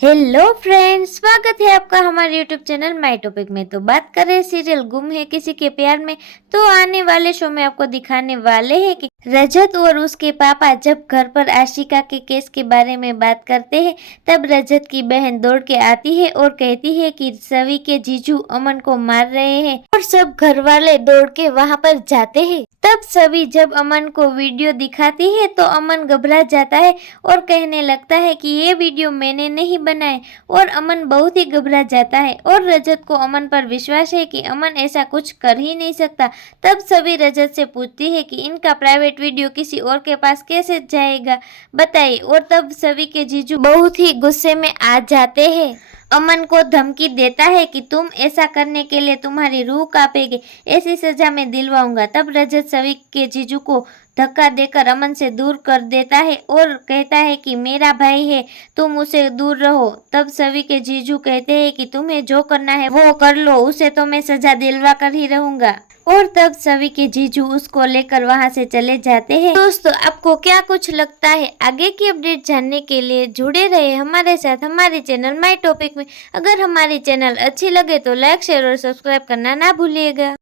Hello friends, स्वागत है आपका हमारे यूट्यूब चैनल माय टॉपिक में। तो बात करें सीरियल गुम है किसी के प्यार में, तो आने वाले शो में आपको दिखाने वाले हैं कि रजत और उसके पापा जब घर पर आशिका के केस के बारे में बात करते हैं, तब रजत की बहन दौड़ के आती है और कहती है कि सवी के जीजू अमन को मार रहे हैं और सब घर वाले दौड़ के वहां पर जाते हैं। तब सवी जब अमन को वीडियो दिखाती है तो अमन घबरा जाता है और कहने लगता है कि ये वीडियो मैंने नहीं बनाए, और अमन बहुत ही घबरा जाता है और रजत को अमन पर विश्वास है कि अमन ऐसा कुछ कर ही नहीं सकता। तब सभी रजत से पूछती है कि इनका प्राइवेट वीडियो किसी और के पास कैसे जाएगा, बताइए। और तब सभी के जीजू बहुत ही गुस्से में आ जाते हैं, अमन को धमकी देता है कि तुम ऐसा करने के लिए तुम्हारी रूह कांपेगी, ऐसी सजा मैं दिलवाऊंगा। तब रजत सभी के जीजू को धक्का देकर अमन से दूर कर देता है और कहता है कि मेरा भाई है, तुम उसे दूर रहो। तब सभी के जीजू कहते हैं कि तुम्हें जो करना है वो कर लो, उसे तो मैं सजा दिलवा कर ही रहूंगा। और तब सभी के जीजू उसको लेकर वहां से चले जाते हैं। दोस्तों, आपको क्या कुछ लगता है? आगे की अपडेट जानने के लिए जुड़े रहे हमारे साथ हमारे चैनल माय टॉपिक में। अगर हमारी चैनल अच्छी लगे तो लाइक, शेयर और सब्सक्राइब करना ना भूलिएगा।